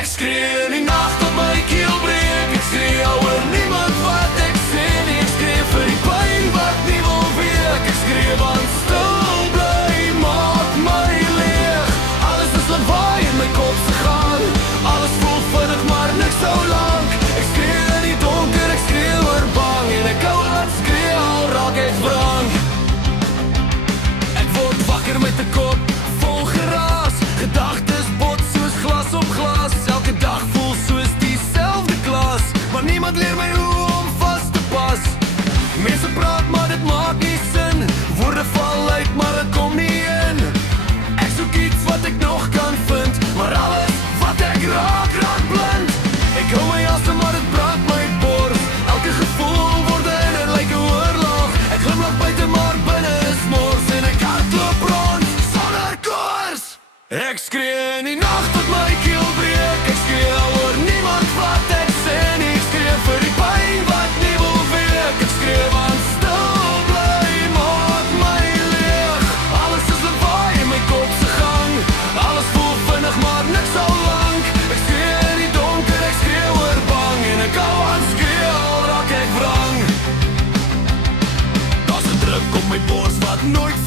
Ek skree in die nacht tot my keel breek. Ek skree oor niemand wat ek sê nie. Ek skree vir die pyn wat nie wil week. Ek skree want stil bly maak my leeg. Alles is lawaai in my kop se gaan. Alles voel vinnig maar niks so lank. Ek skree in die donker, ek skree oor bang. En ek hou aan skree al raak ek wrang. Ek word wakker met 'n kop vol geraas. Gedagtes bot soos glas op glas. Elke dag voel soos dieselfde klas, maar niemand leer my hoe om vas te pas. Mense praat maar dit maak nie sin. Woorde val uit maar dit kom nie in. Ek soek iets wat ek nog kan vind, maar alles wat ek raak, raak blind. Ek hou my asem maar dit braak my bors. Elke gevoel word in 'n lyk 'n oorlog. Ek glimlag buite maar binne is mors. En ek hardloop rond sonder koers. Ek skree in die nacht tot my keel breek. Ek skree oor niemand wat ek sê nie. Ek skree vir die pyn wat nie wil week. Ek skree want stil bly maak my leeg. Alles is lawaai in my kop se gang. Alles voel vinnig maar niks so lank. Ek skree in die donker, ek skree oor bang. En ek hou aan skree al raak ek wrang. Daar's 'n druk op my bors wat nooit